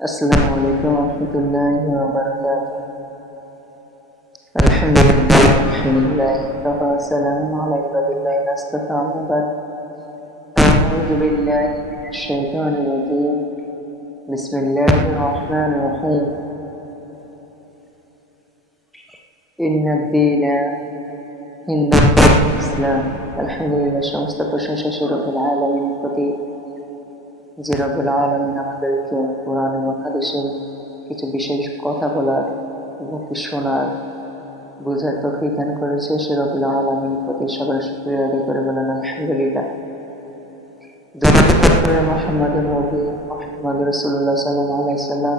Assalamualaikum warahmatullahi wabarakatuh. Alhamdulillah, wa salamun ala ibadillahi nastafa amma ba'd. A'udzu billahi minasy syaithanir rajim. Bismillahirrahmanirrahim. Inna ad-dina indallahi Islam. Alhamdulillah, সমস্ত প্রশংসা রব্বুল আলামিনের প্রতি, যে রব্বুল আলামিন আমাদেরকে কোরআন এবং হাদিসের কিছু বিশেষ কথা বলার এবং শোনার বোঝার তৌফিক দান করেছে, সে রব্বুল আলামিনের প্রতি সকলের শুকরিয়া আদায় করে বলেন আলহামদুলিল্লাহ। মুহাম্মদ নবী মুহাম্মদ রাসূলুল্লাহ সাল্লাল্লাহু আলাইহি সাল্লাম,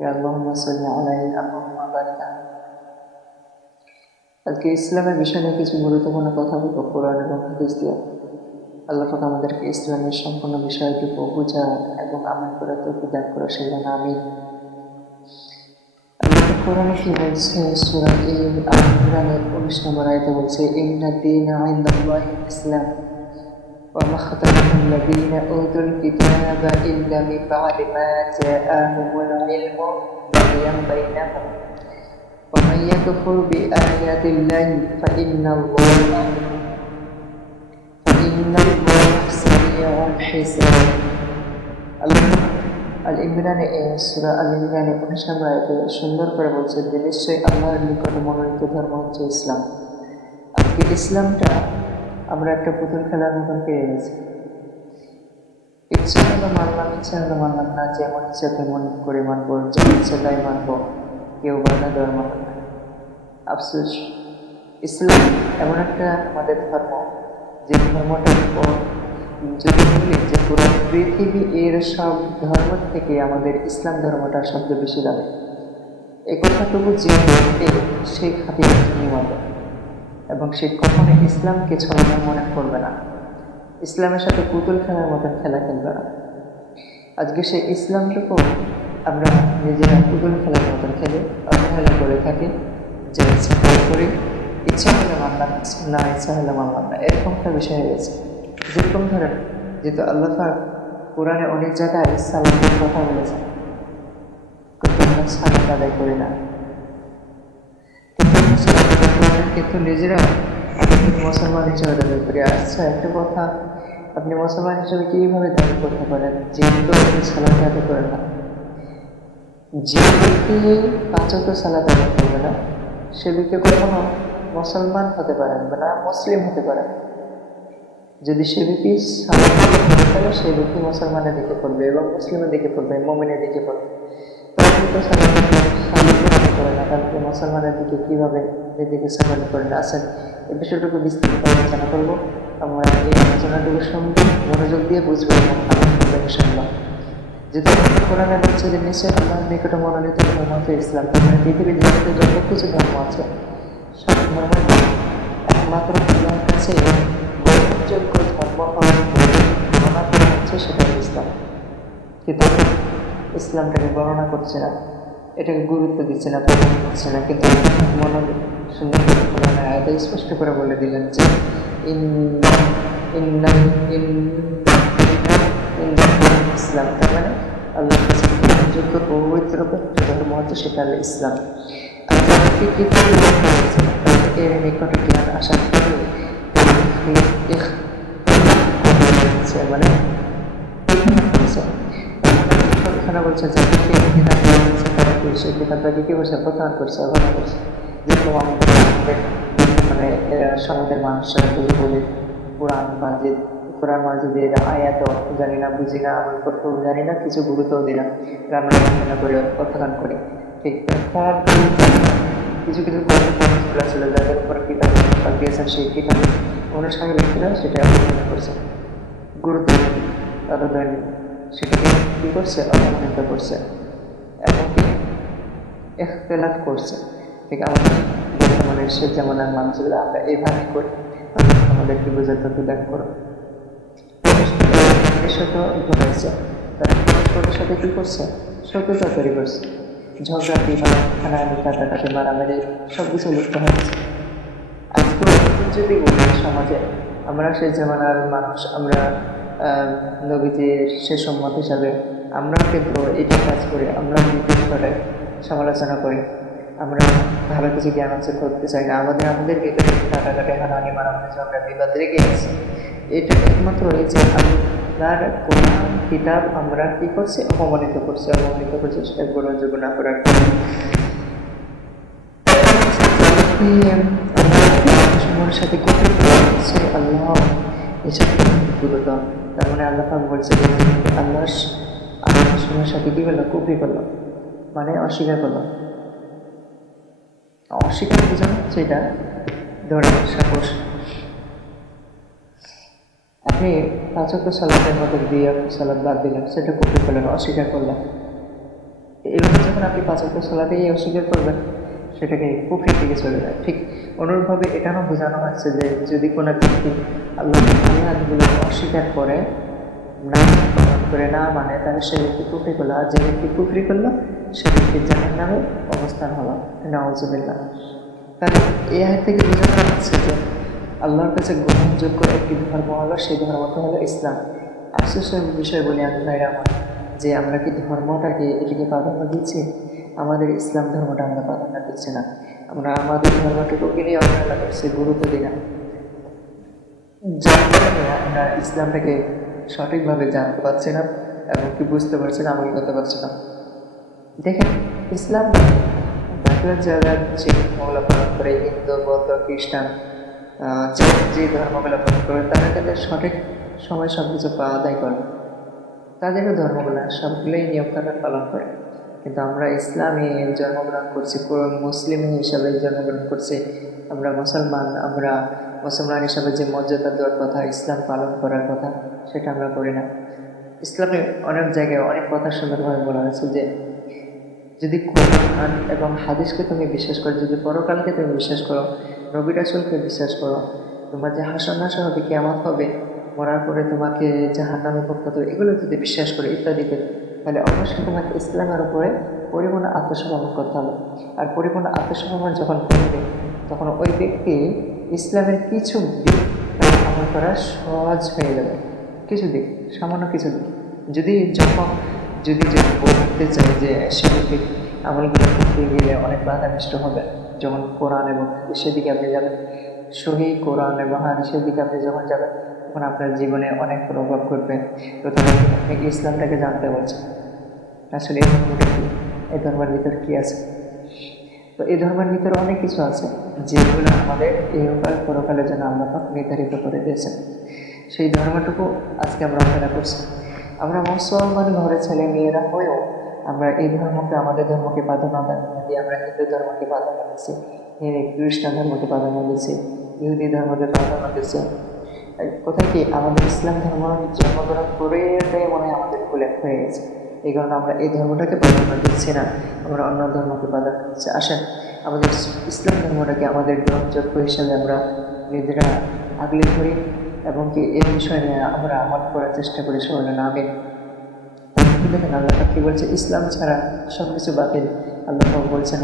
ইয়া আল্লাহুম্মা সাল্লি আলাইহি আল্লাহুম্মা বারিক। আজকে ইসলামের বিষয় নিয়ে কিছু গুরুত্বপূর্ণ কথা বলবো কোরআন এবং হাদিস দিয়ে। আল্লাহ পাক আমাদেরকে ইসলামের সম্পূর্ণ বিষয়টুকু বোঝা এবং আমল করার তৌফিক দান করে, সেজন্য আমিন। আল্লাহ কোরআনে কি বলছে? সূরা আল-ইমরানের 19 নম্বর আয়াতে বলছে, ইন্নাদ দীনা ইনদাল্লাহি ইসলাম ওয়া মা খাতালাল্লাযীনা উতুল কিতাবা ইল্লা মিন বা'দি মা জাআহুমুল ইলমু বাগয়ান বাইনাহুম ওয়া মান ইয়াকফুর বিআয়াতিল্লাহি ফাইন্নাল্লাহা সামিউন হিসাব। আল্লাহ আল-ইমরানে সূরা আল-ইমরানে 19 নম্বর আয়াতে সুন্দর করে বলছে যে নিশ্চয়ই আল্লাহর নিকটে মনোনীত ধর্ম হচ্ছে ইসলাম। আজকে ইসলামটা আমরা একটা পুতুল খেলার মতন পেয়ে গেছি। ইচ্ছা হলো মানলাম, ইচ্ছা হলো মানলাম না, যেমন ইচ্ছা তেমন করে মানবো, যেমন ইচ্ছা তাই মানবো, কেউ বাধা দেওয়ার মতো না। আফসোস, ইসলাম এমন একটা আমাদের ধর্ম, যে ধর্মটার উপর যদি বলি যে পুরো পৃথিবী এর সব ধর্ম থেকে আমাদের ইসলাম ধর্মটা সবচেয়ে বেশি দামি। এই কথাটুকু যে সেই খাতির নিমাবে এবং সে কখনো ইসলামকে ছলনা মনে করবে না, ইসলামের সাথে পুতুল খেলার মতন খেলা খেলবে না। আজকে সেই ইসলামটুকু আমরা নিজেরা পুতুল খেলার মতন খেলে অবহেলা করে থাকি, যে ইচ্ছা করি, ইচ্ছা হলে মানলাম না, ইচ্ছা হলে মানলাম না, এরকমটা বিষয় হয়ে গেছে। যেরকম ধরেন, যেহেতু আল্লাহ পাক কোরআনে অনেক জায়গায় সালাতের কথা বলেছে, কিন্তু আমরা সালাত আদায় করি না। কিন্তু নিজেরা মুসলমান হিসেবে দাবি করি। আচ্ছা, একটা কথা, আপনি মুসলমান হিসেবে কিভাবে দাবি করতে পারেন যেহেতু আপনি সালাত আদায় করেন না? যে ব্যক্তি 5 ওয়াক্ত সালাত আদায় করবে না, সে ব্যক্তি কখনো মুসলমান হতে পারেন না, মুসলিম হতে পারেন। যদি সে ব্যক্তি সালাত আদায় করে, সেই ব্যক্তি মুসলমানের দিকে পড়বে এবং মুসলিমের দিকে পড়বে, মুমিনের দিকে পড়বে। তখন তো সালাত করে না, তাহলে মুসলমানের দিকে কিভাবে নিজেকে সালাত করে না? আসেন এই বিষয়টুকু বিস্তারিত আলোচনা করবো। আমরা এই আলোচনাটুকু শুনবো, মনোযোগ দিয়ে বুঝবো এবং আমল করবো ইনশাআল্লাহ। যেহেতু কোরআনে বলছে যে নিশ্চয়ই আল্লাহর নিকটে মনোনীত ধর্ম হচ্ছে ইসলাম। মানে পৃথিবীর জগতে যত কিছু ধর্ম আছে, সব ধর্ম একমাত্র আল্লাহর কাছে গ্রহণযোগ্য ধর্ম গণনা করা হচ্ছে, সেটা ইসলাম। কিন্তু ইসলামটাকে গণনা করছে না, এটাকে গুরুত্ব দিচ্ছে না, প্রাধান্য দিচ্ছে না। কিন্তু সুন্দর করে কোরআনের আয়াতে স্পষ্ট করে বলে দিলেন যে ইসলাম, তার মানে আল্লাহর কাছে গ্রহণযোগ্য পবিত্র ধর্ম হচ্ছে সেটা হলো ইসলাম। এর নিকটে জ্ঞান আসার পরে মানে এখানে বলছে যে কিতাবটাকে কি করছে? প্রত্যাহার করছে, অবহেলা করছে। যেরকম আমাদের মানে সমাজের মানুষরা বলে কোরআন মাজিদের আয়াত জানি না, বুঝি না, আমল করতেও জানি না, কিছু গুরুত্বও দিই না, রান্না করে প্রত্যাখ্যান করি। ঠিক কিছু কিছু ছিল যাদের উপর কিতাব দিয়েছেন, সেই কিতাব অনুসারী ব্যক্তিরা সেটা অবহেলা করছে, গুরুত্ব তারা দেয়নি, সেটাকে কী করছে? অবমানিত করছে এবং ইখতিলাফ করছে। ঠিক আমাদের বর্তমানে সে জামানার মানুষগুলো আমরা এইভাবে করি। আমাদেরকে বোঝার তৌফিক দান করো। ঘটাইছে, তারা পরস্পরের সাথে কি করছে? শত্রুতা তৈরি করছে, ঝগড়াটি, হানাহানি, কাটাকাটি, মারামারি সব কিছু লিপ্ত হয়েছে। আজকে যদি বলি সমাজে আমরা সেই জামানার মানুষ, আমরা নবীজির শেষ উম্মত হিসাবে আমরা কিন্তু এটা কাজ করি, আমরা বিদ্বেষ করে সমালোচনা করি, আমরা ভালো কিছু জ্ঞান অর্জন করতে চাই না, আমাদের ভিতরে কাটাকাটি হানাহানি মারামারি ঝগড়া বিবাদ লেগে আছে। এটা একমাত্র এই যে আল্লাহর কোরআন কিতাব আমরা কি করছি, অপমানিত করছি সেটা গ্রহণযোগ্য না করার কারণে সময়ের সাথে করছে আল্লাহ, এসব গুরুত্ব। তার মানে আল্লাহ পাক বলছে আল্লাহ সময়ের সাথে কি করলো, কুফরি করলো, মানে অস্বীকার করলো। অস্বীকার বোঝানো হচ্ছে এটা ধরে সাপোজ আপনি 5 ওয়াক্ত সালাতের মধ্যে 2 ওয়াক্ত সালাত বাদ দিলেন, সেটা কুফরি করলেন, অস্বীকার করলেন। এভাবে যখন আপনি 5 ওয়াক্ত সালাতেই অস্বীকার করবেন, সেটাকে কুফরির দিকে চলে যায়। ঠিক অনুরূপভাবে এটাও বোঝানো হচ্ছে যে যদি কোনো ব্যক্তি আল্লাহর আয়াতগুলো অস্বীকার করে, না মানে, তাহলে সে ব্যক্তি কুফরি করলো। আর যে ব্যক্তি কুফরি করলো সে ব্যক্তি জাহান্নামে অবস্থান হলো, নাউযুবিল্লাহ। তাহলে এই আয়াত থেকে বোঝানো হচ্ছে যে আল্লাহর কাছে গ্রহণযোগ্য একটি ধর্ম হলো, সেই ধর্মটা হলো ইসলাম। আফসোসের বিষয় বলি আমি ভাইরা আমার, যে আমরা কি ধর্মটাকে এটিকে প্রাধান্য দিচ্ছি? আমাদের ইসলাম ধর্মটা আমরা প্রাধান্য দিচ্ছি না, আমরা আমাদের ধর্মটুকুকে নিয়ে অবহেলা করছি, গুরুত্ব দিই না। যার কারণে আমরা ইসলামটাকে সঠিকভাবে জানতে পারছি না এবং কি বুঝতে পারছি না, আমল করতে পারছি না। দেখেন, ইসলাম বাকিরা যারা যে ধর্মগুলো পালন করে, হিন্দু, বৌদ্ধ, খ্রিস্টান, যে ধর্মগুলো পালন করে, তারা তাদের সঠিক সময় সব কিছু আদায় করে, তাদেরও ধর্মগুলো সবগুলোই নিয়মকানুন পালন করে। কিন্তু আমরা ইসলামে জন্মগ্রহণ করছি, মুসলিম হিসাবে জন্মগ্রহণ করছি, আমরা মুসলমান, আমরা মুসলমান হিসাবে যে মর্যাদা দেওয়ার কথা, ইসলাম পালন করার কথা, সেটা আমরা করি না। ইসলামে অনেক জায়গায় অনেক কথা সুন্দরভাবে বলা হয়েছে যে যদি কোরআন এবং হাদিসকে তুমি বিশ্বাস করো, যদি পরকালকে তুমি বিশ্বাস করো, নবী রাসূলকে বিশ্বাস করো, তোমার যে হাসর নাসর হবে, কিয়ামত হবে, মরার পরে তোমাকে জাহান্নামে পড়তে হবে, এগুলো যদি বিশ্বাস করো ইত্যাদিকে, তাহলে অবশ্যই তোমাকে ইসলামের উপরে পরিপূর্ণ আত্মসমর্পণ করতে হবে। আর পরিপূর্ণ আত্মসমর্পণ যখন করবে, তখন ওই ব্যক্তি ইসলামের কিছু দিক আমল করা সহজ হয়ে যাবে। কিছু দিক, সামান্য কিছু দিক যদি বলতে চাই যে সেদিকে আমলগুলো করতে গেলে অনেক বাধানিষ্ট হবে। যখন কোরআন এবং সেদিকে আপনি যাবেন, সহি কোরআন এবং হাদিসের দিকে আপনি যখন যাবেন, তখন আপনার জীবনে অনেক প্রভাব করবে। প্রথমে আপনি ইসলামটাকে জানতে বলছেন, আসলে এই ধর্মের ভিতর কি আছে। তো এই ধর্মের ভিতরে অনেক কিছু আছে যেগুলো আমাদের ইহকাল পরকালের জন্য আল্লাহ পাক নির্ধারিত করে দিয়েছেন। সেই ধর্মটুকু আজকে আমরা অবহেলা করছি। আমরা মুসলমান ঘরের ছেলে মেয়েরা হয়েও আমরা এই ধর্মকে, আমাদের ধর্মকে প্রাধান্য দিয়ে আমরা হিন্দু ধর্মকে প্রাধান্য দিচ্ছি, খ্রিস্টান ধর্মকে প্রাধান্য দিচ্ছি, ইহুদি ধর্মকে প্রাধান্য দিচ্ছি। কোথায় কি আমাদের ইসলাম ধর্ম জন্মগ্রহণ করে এটাই মনে হয় আমাদের ভুল হয়ে গেছে। এই কারণে আমরা এই ধর্মটাকে প্রাধান্য দিচ্ছি না, আমরা অন্য ধর্মকে প্রাধান্য দিচ্ছি। আসেন আমাদের ইসলাম ধর্মটাকে আমাদের গ্রহণযোগ্য হিসাবে আমরা নিজেরা আগলে ধরি এবং কি এই বিষয় নিয়ে আমরা আমল করার চেষ্টা করি। শোনেন আমি দেখেন আল্লাহ কি বলছে, ইসলাম ছাড়া সব কিছু বাতিল। আল্লাহ বলছেন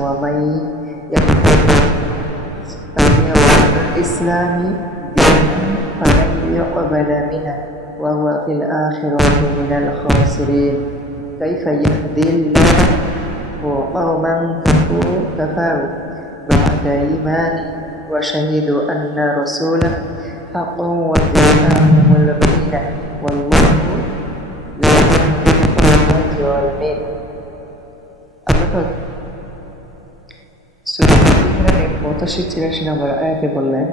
ইসলামী فلن يقبل منه وهو في الآخرة من الخاسرين كيف يهدي الله قوما كفروا بعد إيمان وشهدوا أن رسوله حق وجاءهم البينة والله لا يهدي القوم الظالمين. সূরা ইমরানের 85-86 নম্বর আয়াতে বললেন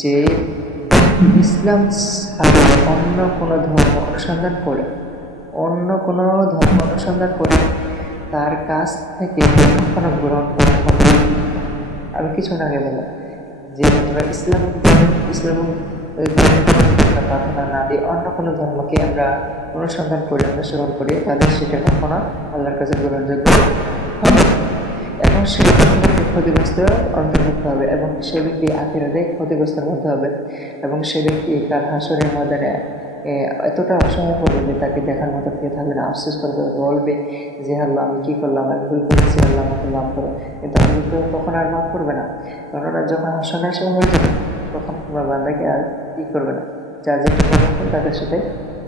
যে ইসলাম ছাড়া অন্য কোনো ধর্ম অনুসন্ধান করে তার কাছ থেকে কোনো গ্রহণ করতে হবে। আমি কিছু আগে বললাম যে আমরা ইসলাম প্রার্থনা না দিয়ে অন্য কোনো ধর্মকে আমরা অনুসন্ধান করি, অনুসরণ করি, তাহলে সেটা কখনো আল্লাহর কাছে গ্রহণযোগ্য হবে। এবং সে ক্ষতিগ্রস্ত অন্তর্ভুক্ত হবে এবং সে ব্যক্তি আখিরাতে ক্ষতিগ্রস্তের মধ্যে হবে এবং সে ব্যক্তি তার হাসরের ময়দানে এতটা অসহায় হবে যে তাকে দেখার মতো কেউ থাকবে না। আফসোস করবে, বলবে যে আল্লাহ আমি কী করলাম, আমি ভুল করেছি, আল্লাহ আমাকে মাফ করো। কিন্তু আমি তো তখন আর মাফ করবে না, কারণ যখন হাসনের সময় হয়ে যাবে তখন তোমার বান্দাকে আর কী করবে না, যা যেটা করবে তাদের সাথে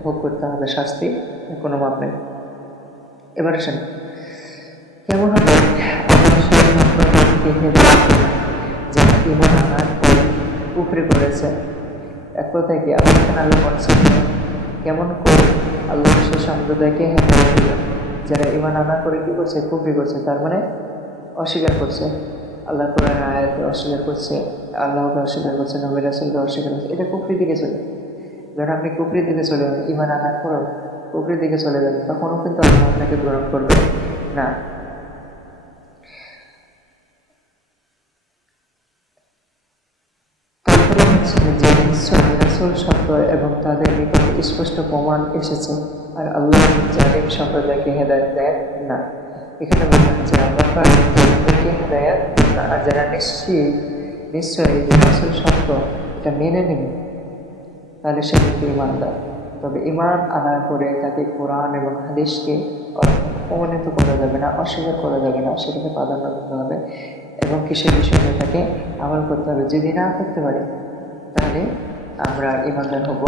ভোগ করতে হবে, শাস্তি কোনো মাপ নেই। এবার আসেন, কেমন হবে সেই সম্প্রদায়কে হেদায়েত যারা ঈমান আনার পর কুফরি করেছে। এক কথায় কি আল্লাহ বলছেন কেমন করে আল্লাহ সেই সম্প্রদায়কে হেদায়েত দিবেন যারা ঈমান আনার পরে কি করছে, কুফরি করছে, তার মানে অস্বীকার করছে, আল্লাহ কোরআনের আয়াতকে অস্বীকার করছে, আল্লাহকে অস্বীকার করছে, নবী রাসূলকে অস্বীকার করছে। এটা কুফরি দিকে চলে। যখন আপনি কুফরির দিকে চলে যাবেন, ঈমান আনার পরেও কুফরির দিকে চলে যাবেন, তখনও কিন্তু আল্লাহ আপনাকে গ্রহণ করবে না। তারপরে হচ্ছে যে নিশ্চয় রাসূল সত্য এবং তাদের নিকট স্পষ্ট প্রমাণ এসেছে, আর আল্লাহ জালিম সম্প্রদায়কে হেদায়েত দেন না। এখানে বলা হচ্ছে আল্লাহ জালিমদেরকে হেদায়েত দেন না, আর যারা নিশ্চয়ই যে রাসূল সত্য এটা মেনে নেবে তাহলে সে কিন্তু ঈমানদার। তবে ঈমান আনার পরে তাকে কোরআন এবং হাদিসকে অপমানিত করা যাবে না, অস্বীকার করা যাবে না, সেটাকে প্রাধান্য দিতে হবে এবং কিসের বিষয়ে তাকে আমল করতে হবে। যদি না করতে পারি তাহলে আমরা ঈমানদার হব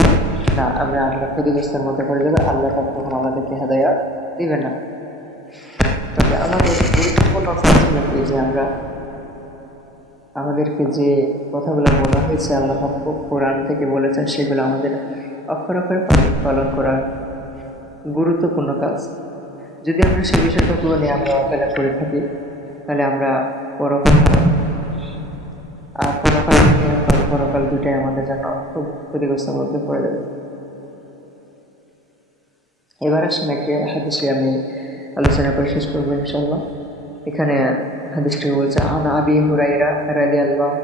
না, আমরা আল্লাহর ক্ষতিগ্রস্তের মধ্যে পড়ে যাবে, আল্লাহ তখন আমাদেরকে হেদায়েত দিবে না। তবে আমাদের গুরুত্বপূর্ণ কাজ হলো কি যে আমাদেরকে যে কথাগুলো বলা হয়েছে আল্লাহ কোরআন থেকে বলেছেন সেগুলো আমাদের অক্ষর অক্ষরে পালন করা গুরুত্বপূর্ণ কাজ। যদি আমরা সেই বিষয়টাগুলো নিয়ে আমরা অবহেলা করে থাকি তাহলে আমরা পরকাল দুটাই আমাদের জন্য খুব ক্ষতিগ্রস্তের মধ্যে পড়ে যাবে। এবার আসেন একটা হাদিসে আমি আলোচনা করে শেষ করবো ইনশাআল্লাহ। এখানে হাদিসটি বলছে আন আবি হুরায়রা রাদিয়াল্লাহু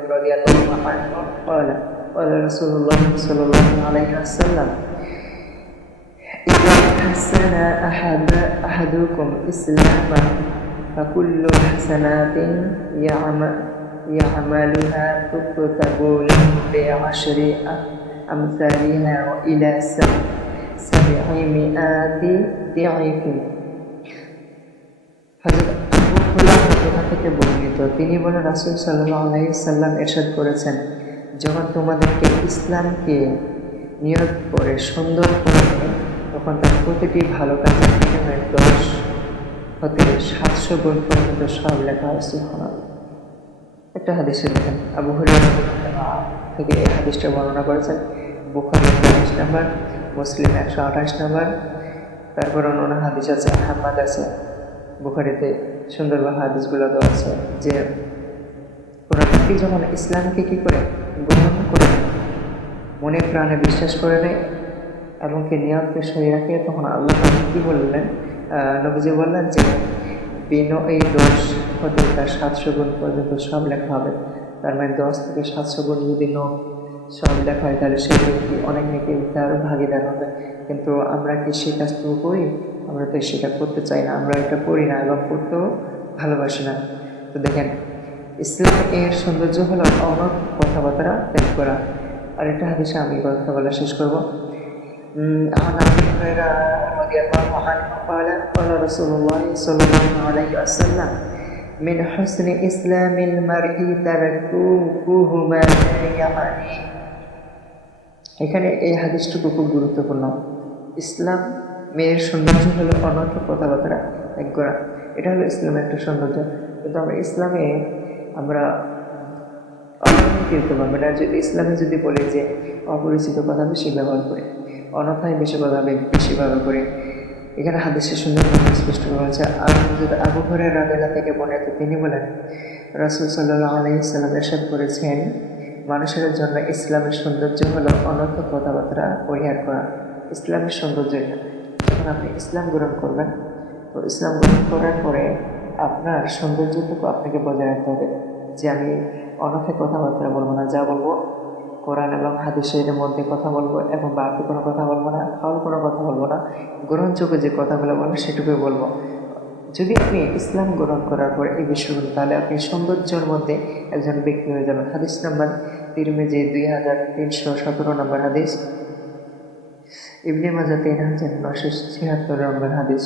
আনহু قال قال رسول الله صلى الله عليه وسلم إذا حسن أحدكم إسلامه فكل حسنات يعملها تكتب له بعشر أمثالها وإلى 700 ضعف। থেকে বর্ণিত, তিনি বলেন রাসূল সাল্লাল্লাহু আলাইহি সাল্লাম ইরশাদ করেছেন, যখন তোমাদেরকে ইসলামকে নিয়ত করে সুন্দর করে তখন তার প্রতিটি ভালো কাজের বিনিময়ে 10 হতে 700 গুণ পর্যন্ত সব লেখা হয়। সুবহানাল্লাহ। একটা হাদিসে দেখেন আবু হুরায়রা থেকে এই হাদিসটা বর্ণনা করেছেন বুখারী 22 নম্বর, মুসলিম 128 নম্বর, তারপর অন্য হাদিস আছে, আহমদ আছে, বুখারীতে সুন্দরভাবে হাদিসগুলো দেওয়া আছে যে কোনো ব্যক্তি যখন ইসলামকে কি করে গ্রহণ করে মনে প্রাণে বিশ্বাস করে নেয় এবং কি নিয়তকে সহি রাখে, তখন আল্লাহ কি বললেন, নবীজি বললেন যে এই 10 হতে তার 700 গুণ পর্যন্ত সব লেখা হবে। তার মানে 10 থেকে 700 গুণ যদি সব লেখা হয় তাহলে সেই ব্যক্তি অনেক নেকি তার ভাগিদার হবে। কিন্তু আমরা কি সেই কাজটুকু করি? আমরা তো সেটা করতে চাই না, আমরা এটা করি না এবং করতেও ভালোবাসি না। তো দেখেন ইসলাম এর সৌন্দর্য হলো অনেক কথাবার্তা ত্যাগ করা। আর একটা হাদিসে আমি কথা বলা শেষ করবো। عن أبي هريرة رضي الله عنه قال قال رسول الله صلى الله عليه وسلم من حسن إسلام المرء تركه ما لا يعني। এখানে এই হাদিসটুকু খুব গুরুত্বপূর্ণ। ইসলাম মেয়ের সৌন্দর্য হলো অনর্থ কথাবার্তা ত্যাগ করা, এটা হলো ইসলামের একটা সৌন্দর্য। কিন্তু আমরা ইসলামে আমরা করতে পারবে না। যদি ইসলামে যদি বলি যে অপরিচিত কথা বেশি ব্যবহার করে, অনথায় বেশি কথা বেশি ব্যবহার করে, এখানে হাদিসের সুন্দর স্পষ্ট করা হয়েছে। আর যদি আবু হুরায়রা রাদিয়াল্লাহু থেকে বর্ণিত, তিনি বলেন রাসূল সাল্লাল্লাহু আলাইহি সাল্লাম ইরশাদ করেছেন, মানুষের জন্য ইসলামের সৌন্দর্য হলো অনর্থ কথাবার্তা পরিহার করা। ইসলামের সৌন্দর্য এটা। যখন আপনি ইসলাম গ্রহণ করবেন, তো ইসলাম গ্রহণ করার পরে আপনার সৌন্দর্যটুকু আপনাকে বজায় রাখতে হবে যে আমি অনর্থে কথাবার্তা বলবো না, যা বলবো কোরআন এবং হাদিসের মধ্যে কথা বলবো এবং বাড়তি কোনো কথা বলবো না, ফাউল কোনো কথা বলবো না, গ্রহণযোগ্য যে কথাগুলো বলবো সেটুকুই বলবো। যদি আপনি ইসলাম গ্রহণ করার পর এই বিষয়গুলো, তাহলে আপনি সৌন্দর্যের মধ্যে একজন ব্যক্তি হয়ে যাবেন। হাদিস নাম্বার তিরমিজি 2317 নম্বর হাদিস, ইবনে মাজাহ 3976 নম্বর হাদিস,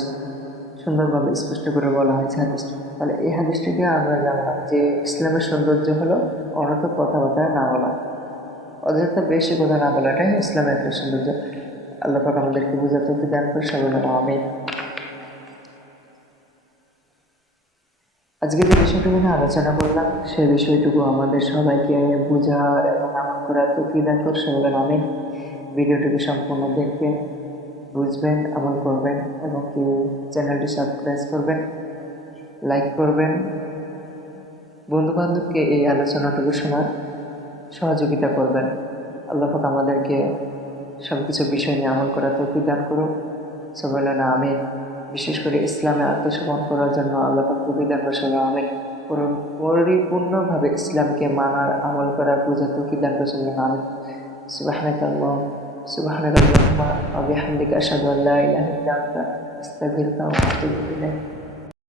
সুন্দরভাবে স্পষ্ট করে বলা হয়েছে হাদিসটা। তাহলে এই হাদিসটিকে আমরা জানলাম যে ইসলামের সৌন্দর্য হলো অনর্থ কথাবার্তা না বলা, অযথা বেশি কথা না বলাটাই ইসলামের একটা সৌন্দর্য। আল্লাহ পাক আমাদেরকে বুঝাতে দান করে সবাই আমিন। আজকে যে বিষয়টুকু নিয়ে আলোচনা করলাম সেই বিষয়টুকু আমাদের সবাইকে বোঝার এবং আমল করার তৌফিক দান করুন। বলেন আমিন। ভিডিওটিকে সম্পূর্ণ দেখবেন, বুঝবেন, আমল করবেন এবং কি চ্যানেলটি সাবস্ক্রাইব করবেন, লাইক করবেন, বন্ধু বান্ধবকে এই আলোচনাটুকু শোনার সহযোগিতা করবেন। আল্লাহ পাক আমাদেরকে সব কিছু বিষয় নিয়ে আমল করার তৌফিক দান করুন। সবাই বলেন আমিন। বিশেষ করে ইসলামে আত্মসমর্পণ করার জন্য আল্লাহ পাক তৌফিক দান করুন। সবাই আমিন। পরিপূর্ণভাবে ইসলামকে মানার, আমল করার, বোঝার তৌফিক দান করুন। সবাই আমিন। সুবহানাকাল্লাহুম্মা ওয়া বিহামদিকা আশহাদু আল্লা ইলাহা ইল্লা আনতা আস্তাগফিরুকা ওয়া আতুবু ইলাইক।